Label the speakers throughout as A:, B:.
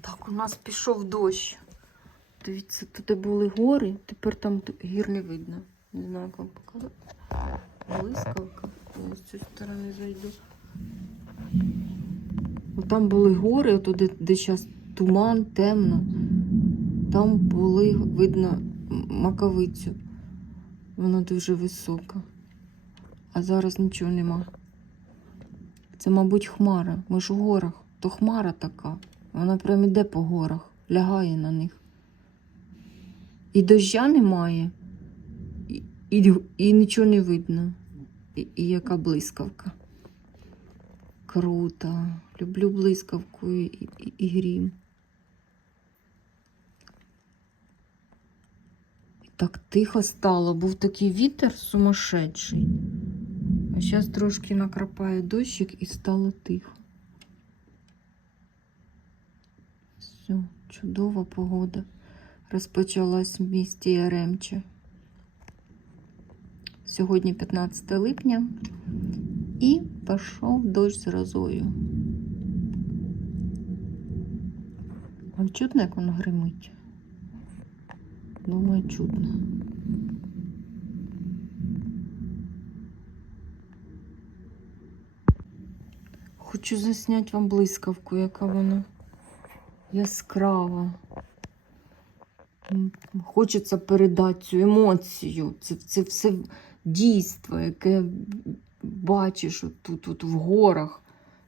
A: Так, у нас пішов дощ. Дивіться, туди були гори, тепер там гір не видно. Не знаю, як вам показати. Блискавка. Я з цієї сторони зайду. От Там були гори, туди, де зараз туман, темно. Там були видно м- маковицю. Вона дуже висока. А зараз нічого нема. Це, мабуть, хмара. Ми ж у горах. То хмара така. Вона прям іде по горах, лягає на них. І дождя немає, і, і, і нічого не видно. І, і яка блискавка. Круто. Люблю блискавку і, і, і грім. І так тихо стало, був такий вітер сумасшедший. А зараз трошки накрапає дощик і стало тихо. Все, чудова погода. Розпочалась в місті Яремче. Сьогодні 15 липня і пішов дощ з грозою. Вам чутно, як воно гримить? Думаю, чутно. Хочу засняти вам блискавку, яка вона яскрава. Хочеться передати цю емоцію. Це, це все дійство, яке бачиш тут, тут в горах,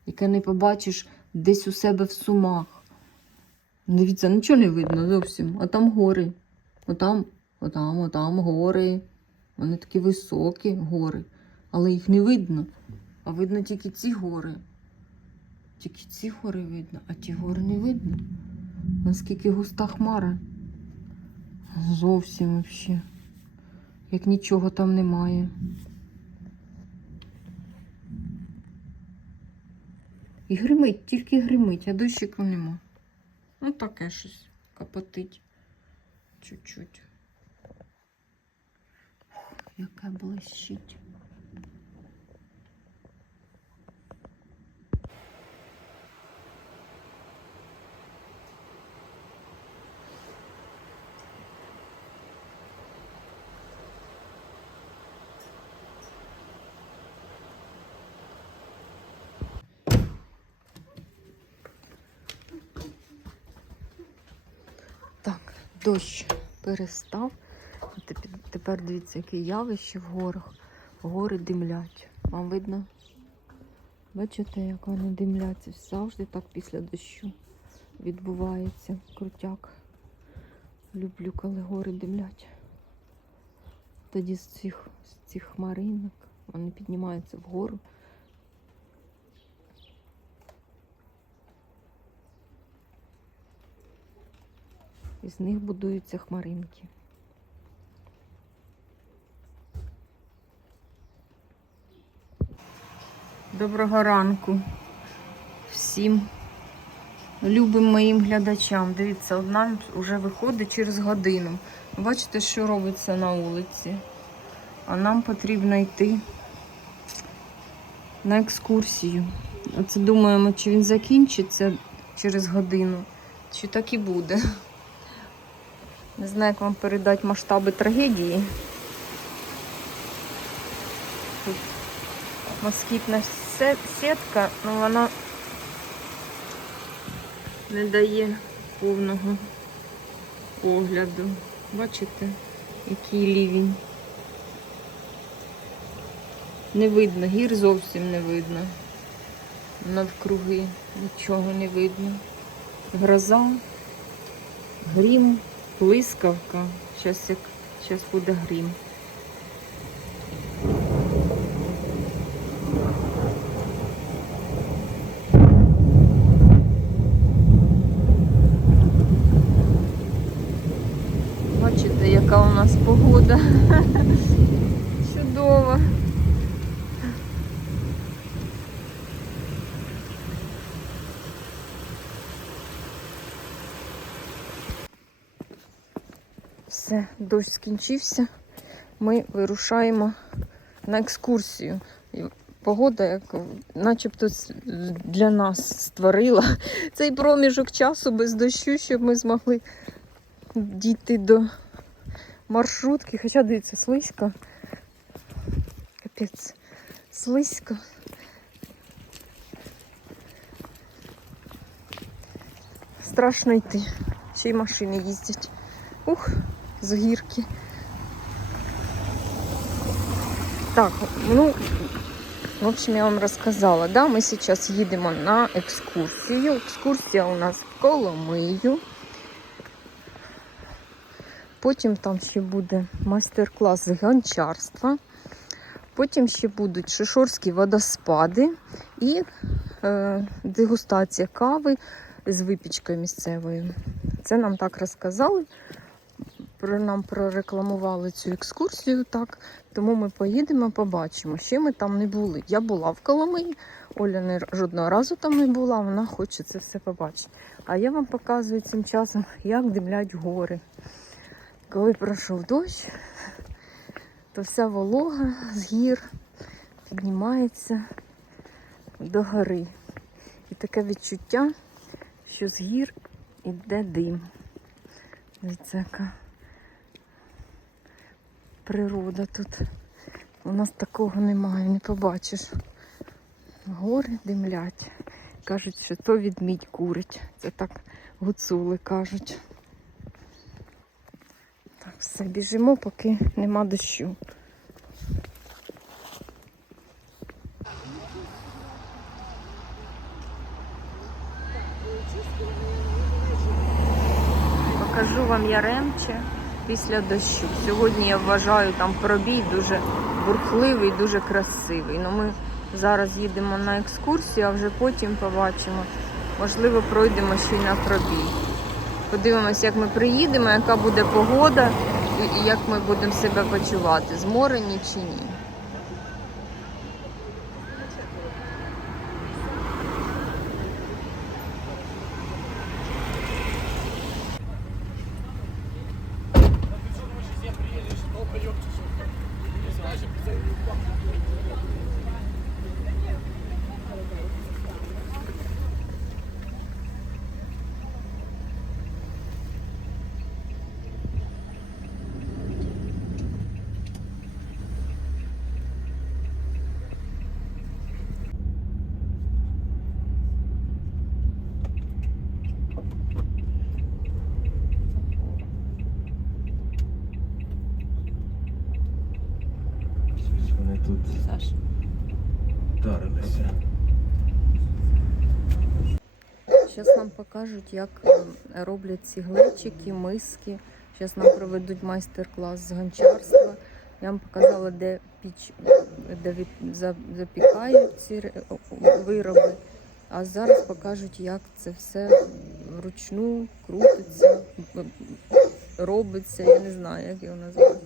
A: яке не побачиш десь у себе в сумах. Дивіться, нічого не видно зовсім. А там гори. Отам, отам, отам гори. Вони такі високі гори, але їх не видно. А видно тільки ці гори. Тільки ці гори видно, а ті гори не видно. Наскільки густа хмара. Зовсім взагалі. Як нічого там немає. І гримить, тільки гримить, а дощику нема. Ну таке щось капотить. Чуть-чуть. Яке блищить. Так, дощ перестав. Тепер дивіться, яке явище в горах. Гори димлять. Вам видно? Бачите, як вони димляться? Завжди так після дощу відбувається крутяк. Люблю, коли гори димлять. Тоді з цих, з цих хмаринок вони піднімаються вгору. І з них будуються хмаринки. Доброго ранку всім любим моїм глядачам. Дивіться, одна вже виходить через годину. Бачите, що робиться на вулиці. А нам потрібно йти на екскурсію. Оце думаємо, чи він закінчиться через годину, чи так і буде. Не знаю, як вам передати масштаби трагедії. Тут москітна сітка, але вона не дає повного огляду. Бачите, який рівень. Не видно, гір зовсім не видно. Навкруги нічого не видно. Гроза, грім, блискавка. Зараз як зараз буде грім. Бачите, яка у нас погода. Чудова. Все, дощ скінчився. Ми вирушаємо на екскурсію. Погода, як начебто для нас створила цей проміжок часу без дощу, щоб ми змогли дійти до маршрутки. Хоча дивіться, слизько. Капець, слизько. Страшно йти. Ще й машини їздять. Ух, з гірки. Так, ну, в общем, я вам рассказала, да, мы сейчас едем на экскурсию. Экскурсия у нас в Коломию. Потім там ще буде майстер-клас з гончарства. Потім ще будуть шишорські водоспади і е, дегустація кави з випічкою місцевою. Це нам так розказали. Нам прорекламували цю екскурсію так. Тому ми поїдемо, побачимо. Ще ми там не були. Я була в Коломиї, Оля не, жодного разу там не була, вона хоче це все побачити. А я вам показую цим часом, як димлять гори. Коли пройшов дощ, то вся волога з гір піднімається до гори. І таке відчуття, що з гір іде дим. Дивіться, яка природа тут. У нас такого немає, не побачиш. Гори димлять. Кажуть, що то відмідь курить. Це так гуцули кажуть. Так, все, біжимо, поки нема дощу. Покажу вам Яремче після дощу. Сьогодні я вважаю там пробій дуже бурхливий, дуже красивий. Ну, ми зараз їдемо на екскурсію, а вже потім побачимо. Можливо, пройдемо ще й на пробій. Подивимось, як ми приїдемо, яка буде погода і як ми будемо себе почувати, зморені чи ні.
B: Вони тут
A: Саш.
B: вдарилися.
A: Зараз нам покажуть, як е, роблять ці глечики, миски. Зараз нам проведуть майстер-клас з гончарства. Я вам показала, де піч, де запікають ці вироби. А зараз покажуть, як це все вручну крутиться, робиться. Я не знаю, як його назвати.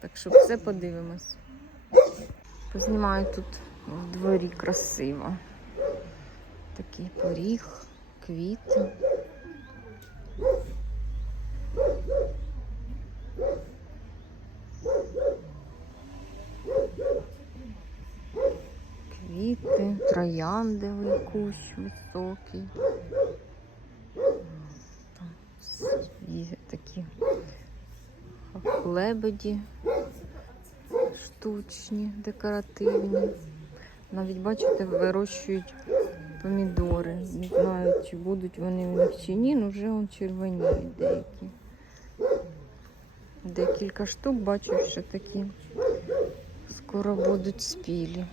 A: Так що все подивимось. Познімаю тут в дворі красиво. Такий поріг, квіти. Квіти, трояндовий кущ високий. Є такі лебеді штучні, декоративні. Навіть бачите, вирощують помідори. Не знаю, чи будуть вони в них чи ні, але вже он червоніють деякі. Декілька штук бачу, що такі скоро будуть спілі.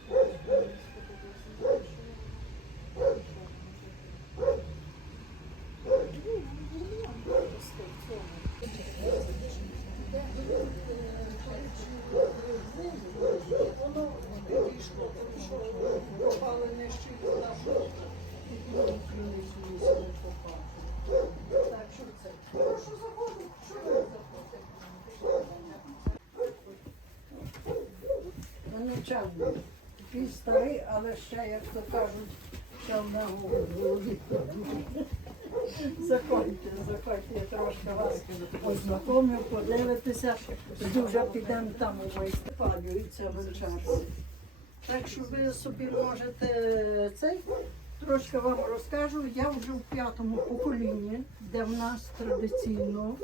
C: Величезний. Він старий, але ще, як то кажуть, ще в голові. Заходьте, заходьте, я трошки вас ознакомлю, подивитися. Дуже підемо там у майстер. Палюється величезний. Так що ви собі можете цей. Трошки вам розкажу. Я вже в п'ятому поколінні, де в нас традиційно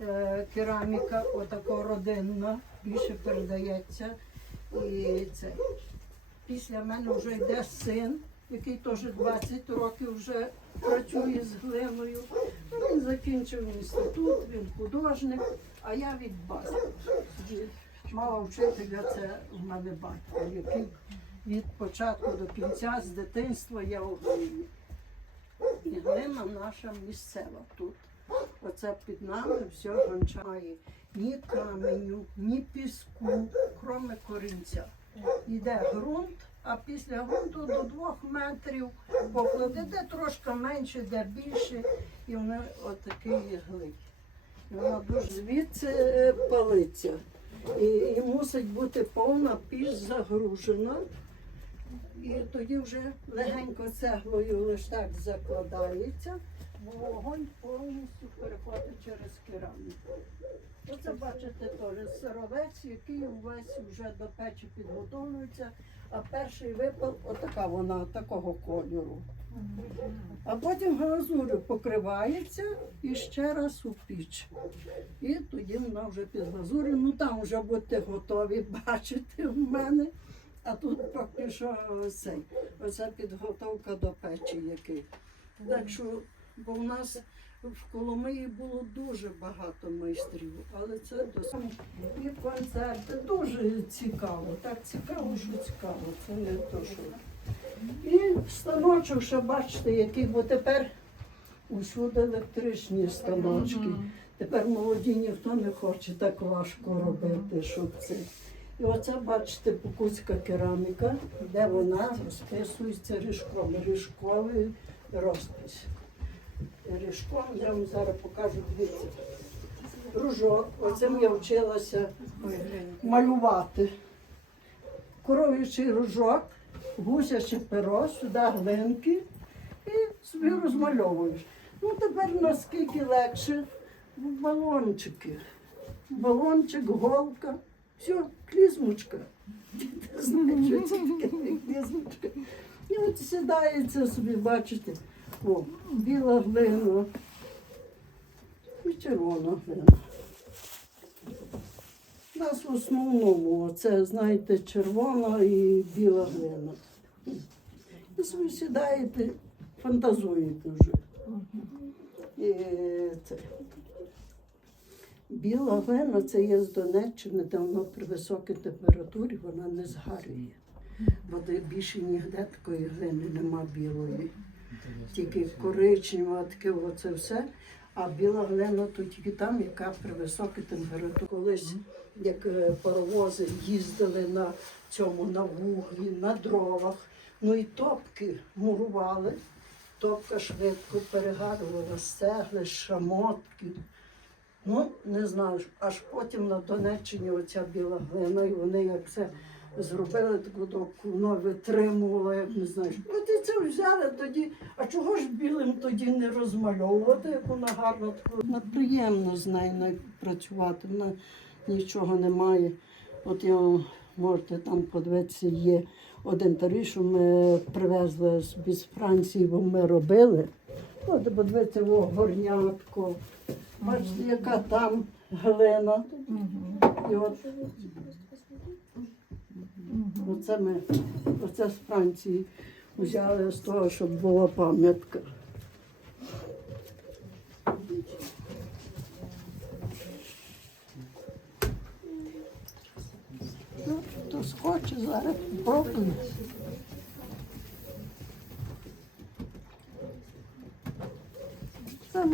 C: е, кераміка, отако родинна, більше передається. І це. Після мене вже йде син, який теж 20 років вже працює з глиною. Ну, Він закінчив інститут, він художник, а я від батька. Мала вчителя це в мене батько, який від початку до кінця з дитинства я у глині. І глина наша місцева тут. Оце під нами все гончає. Ні каменю, ні піску, кроме корінця. Йде ґрунт, а після ґрунту до двох метрів поклади, де трошки менше, де більше, і воно отакий є Вона дуже звідси е, палиться. І, і мусить бути повна піч загружена. І тоді вже легенько цеглою лише так закладається, бо вогонь повністю переходить через кераміку. Оце бачите теж сировець, який увесь вже до печі підготовлюється, а перший випал отака вона такого кольору. А потім глазурю покривається і ще раз у піч. І тоді вона вже під глазурю. Ну там вже будете готові бачити в мене. А тут поки що цей, оця підготовка до печі який. Так що, бо в нас в Коломиї було дуже багато майстрів, але це досить. І концерти дуже цікаво. Так цікаво, що цікаво. Це не то, що. І станочок, ще бачите, який, бо тепер усюди електричні станочки. Тепер молоді ніхто не хоче так важко робити, щоб це. І оце бачите покутська кераміка, де вона розписується ріжком. Ріжковий розпис. Ріжком я вам зараз покажу дивіться. Ружок, оцим я вчилася малювати. Коров'ячий ружок, гусяче перо, сюди глинки і собі розмальовуєш. Ну тепер наскільки легше балончики. Балончик, голка, все, клізмочка. Знають, що це таке клізмочка. І от сідається собі, бачите, о, біла глина і червона глина. У нас в основному це, знаєте, червона і біла глина. І собі сідаєте, фантазуєте вже. І це. Біла глина це є з Донеччини, де вона при високій температурі вона не згарює. Бо більше ніде такої глини нема білої. Тільки коричнева, таке оце все. А біла глина то тільки там, яка при високій температурі. Колись як е, паровози їздили на цьому на вуглі, на дровах. Ну і топки мурували. Топка швидко перегарувала стегли, шамотки. Ну, не знаю, аж потім на Донеччині оця біла глина, і вони як це зробили таку топку, воно витримувало, як не знаєш. От і це взяли тоді, а чого ж білим тоді не розмальовувати, як вона гарно таку. Вона приємно з нею працювати, вона нічого не має. От я вам, можете там подивитися, є один тарі, що ми привезли собі з Франції, бо ми робили. От подивитися о, горнятко. Бачите, яка там глина. І от оце ми оце з Франції взяли з того, щоб була пам'ятка. Ну, хто схоче, зараз попробує. Це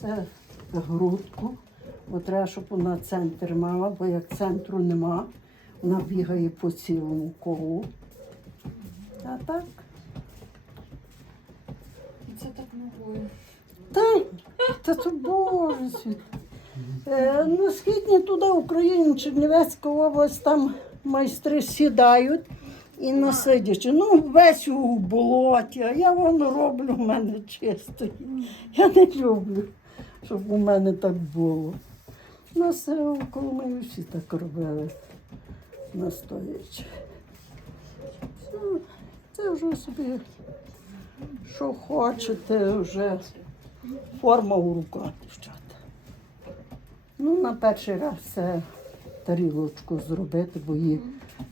C: це грудку. Бо треба, щоб вона центр мала, бо як центру нема, вона бігає по цілому колу. А так.
A: Це так ногою.
C: Та, та це боже світ. Е, на східні туди, Україні, Чернівецька область, там майстри сідають і насидячи. Ну, весь у болоті, а я воно роблю, в мене чисто. Я не люблю, щоб у мене так було. У нас е, в всі так робили настоячи. Ну, це вже собі, що хочете, вже форма у руках, дівчата. Ну, на перший раз це тарілочку зробити, бо її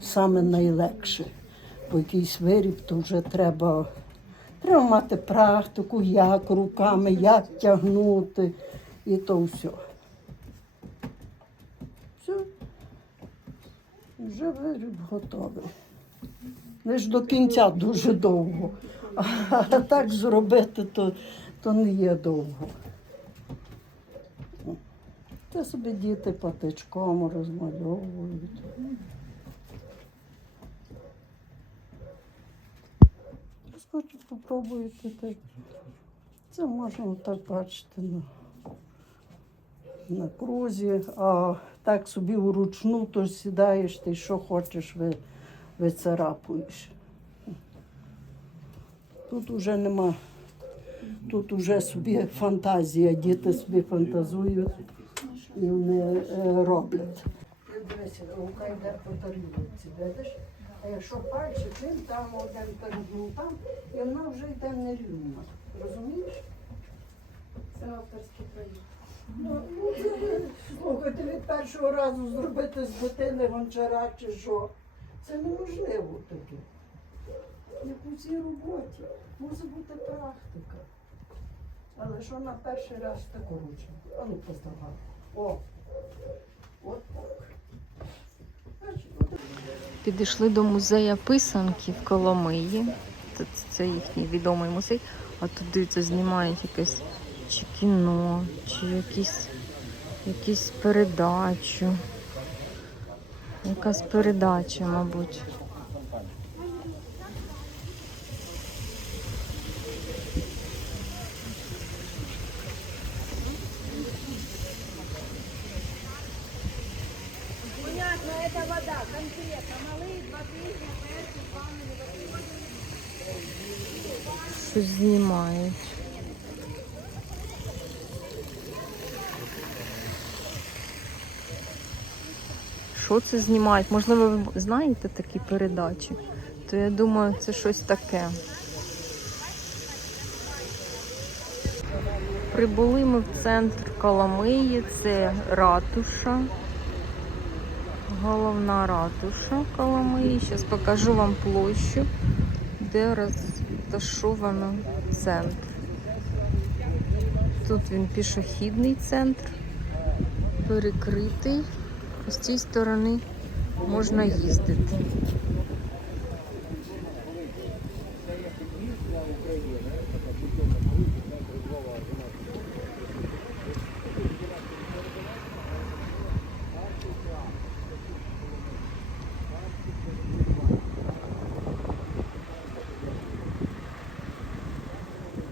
C: саме найлегше. Бо якийсь виріб, то вже треба, треба мати практику, як руками, як тягнути і то. Все. Вже виріб готовий. Лиш до кінця дуже довго. А так зробити то, то не є довго. Це собі діти патичком розмальовують. Хочу попробуйте так. Це можна так бачити на, крузі, а так собі вручну, то сідаєш ти що хочеш, ви, вицарапуєш. Тут уже нема, тут уже собі фантазія, діти собі фантазують і вони е, роблять. Дивися, рука йде по тарілці, видиш? А якщо пальчик, він там один перегнув там, і вона вже йде нерівно. Розумієш?
D: Це авторський проєкт.
C: Ну, ну, слухайте, від першого разу зробити з дитини гончара чи що. Це неможливо таке. Як у цій роботі. Мусить бути практика. Але що на перший раз так ручно. А ну поставай. О! От так.
A: Підійшли до музею писанки в Коломиї. Це, це їхній відомий музей. А тут дивіться, знімають якесь чи кіно, чи якісь, якісь передачу. Якась передача, мабуть. Це знімають? Можливо, ви знаєте такі передачі? То я думаю, це щось таке. Прибули ми в центр Коломиї, це ратуша. Головна ратуша Коломиї. Зараз покажу вам площу де розташовано центр. Тут він пішохідний центр, перекритий. З цієї сторони можна їздити.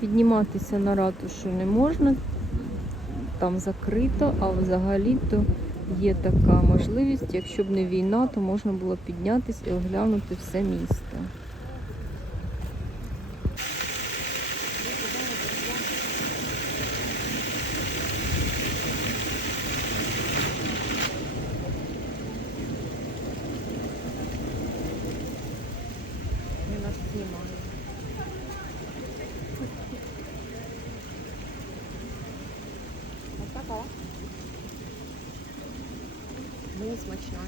A: Підніматися на ратушу не можна, там закрито, а взагалі-то є така можливість, якщо б не війна, то можна було піднятися і оглянути все місто. Ми нас знімаємо.
D: Така.
A: Мені смачно.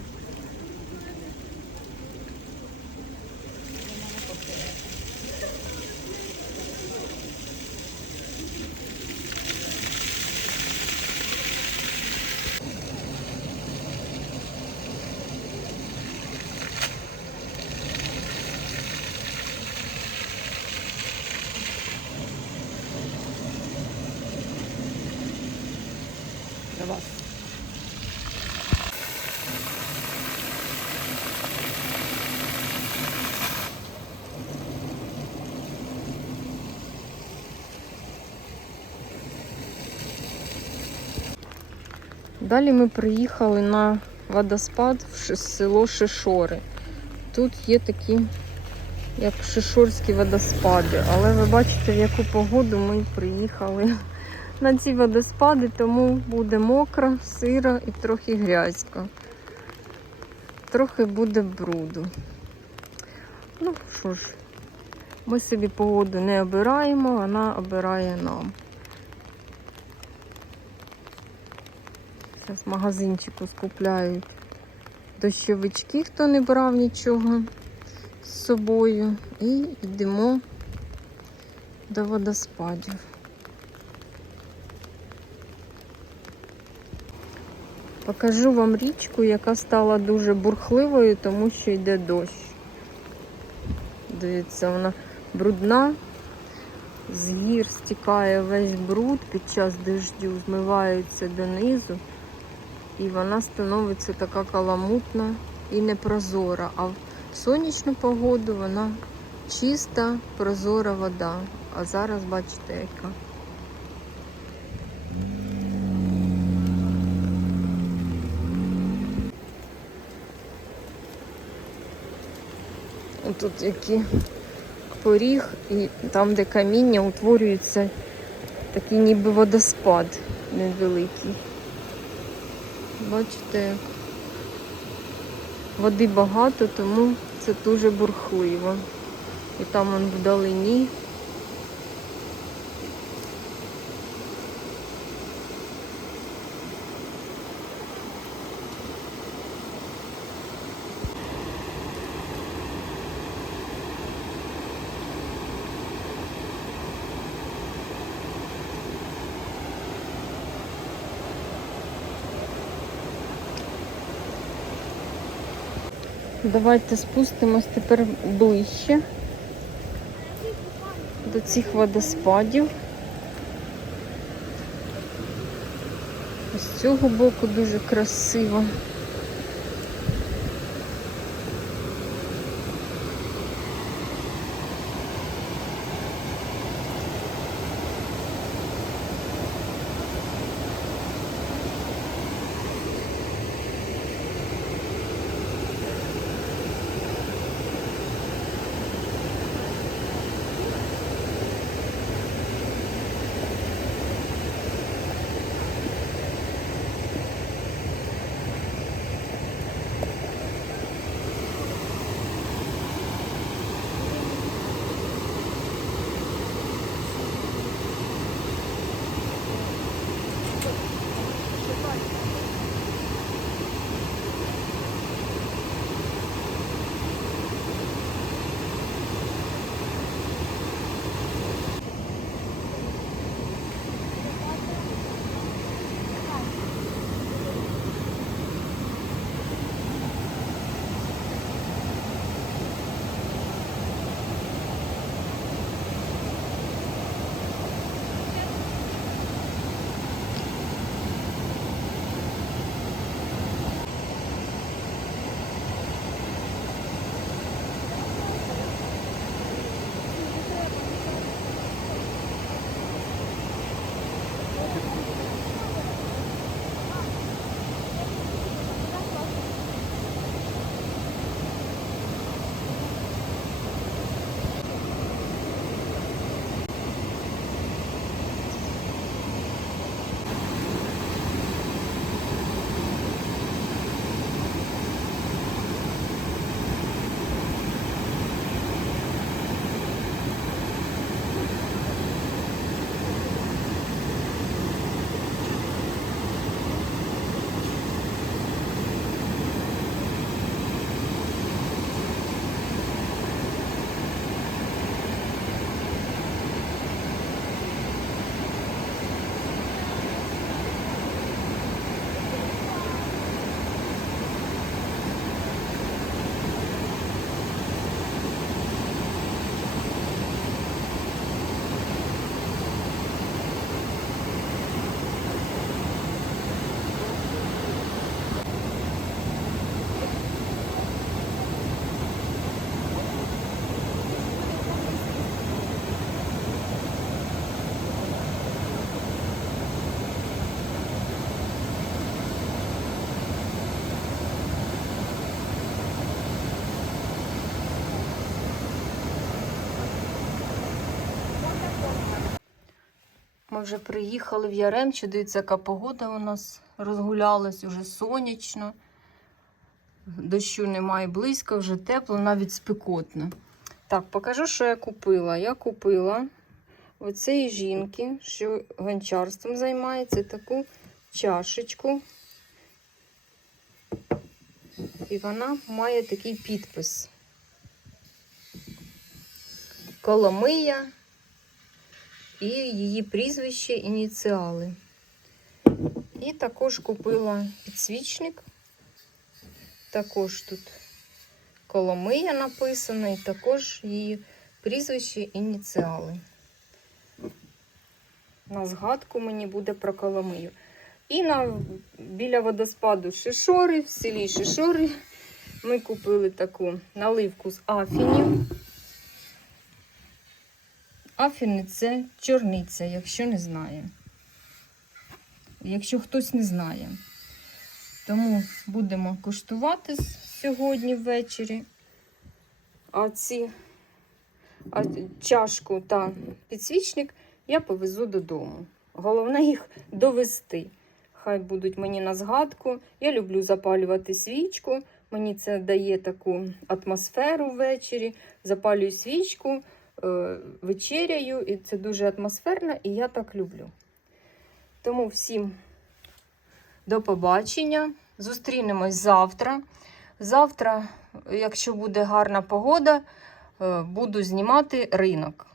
A: Для вас. Далі ми приїхали на водоспад в село Шишори. Тут є такі, як шишорські водоспади, але ви бачите, в яку погоду ми приїхали на ці водоспади, тому буде мокро, сиро і трохи грязько. Трохи буде бруду. Ну що ж, ми собі погоду не обираємо, вона обирає нам. Зараз магазинчику скупляють дощовички, хто не брав нічого з собою. І йдемо до водоспадів. Покажу вам річку, яка стала дуже бурхливою, тому що йде дощ. Дивіться, вона брудна, з гір стікає весь бруд під час дождю, змивається донизу, і вона становиться така каламутна і непрозора. А в сонячну погоду вона чиста, прозора вода. А зараз бачите, яка. Тут які поріг, і там, де каміння, утворюється такий ніби водоспад невеликий. Бачите, як води багато, тому це дуже бурхливо. І там он вдалині. Давайте спустимось тепер ближче до цих водоспадів. З цього боку дуже красиво. Вже приїхали в Яремчу. Дивіться, яка погода у нас розгулялась, уже сонячно. Дощу немає близько, вже тепло, навіть спекотно. Так, покажу, що я купила. Я купила у цієї жінки, що гончарством займається, таку чашечку. І вона має такий підпис. Коломия і її прізвище, ініціали. І також купила підсвічник. Також тут Коломия написано, і також її прізвище, ініціали. На згадку мені буде про Коломию. І на, біля водоспаду Шишори, в селі Шишори, ми купили таку наливку з афінів. Афіни це чорниця, якщо не знає. Якщо хтось не знає. Тому будемо куштувати сьогодні ввечері. А ці а чашку та підсвічник я повезу додому. Головне їх довести. Хай будуть мені на згадку. Я люблю запалювати свічку. Мені це дає таку атмосферу ввечері. Запалюю свічку, вечеряю, і це дуже атмосферно, і я так люблю. Тому всім до побачення. Зустрінемось завтра. Завтра, якщо буде гарна погода, е, буду знімати ринок.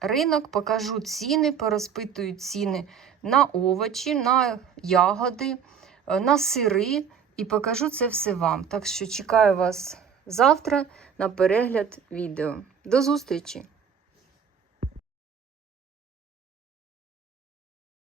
A: Ринок покажу ціни, порозпитую ціни на овочі, на ягоди, е, на сири і покажу це все вам. Так що чекаю вас завтра на перегляд відео. До зустрічі!